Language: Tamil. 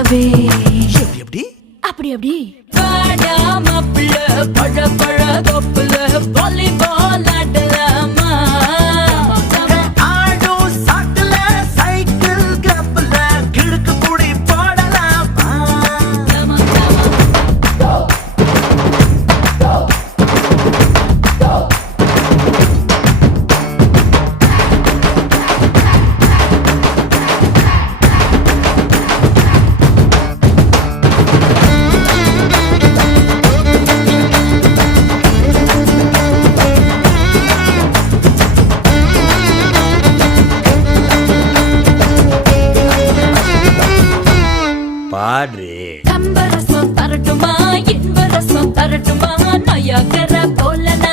நிலாவே எப்படி எப்படி அப்படி அப்படி வாடா மாப்பிள்ள பழ பழ தொப்புல வாலிபால் ஆடலாமா ஆடோ சாக்கல சைக்கிள் கிளப்ல கிழக்கு கூடி போடலாமா பாடு கம்பரசம் தரட்டுமா இன்பரசம் தரட்டுமா நயாகர போலனா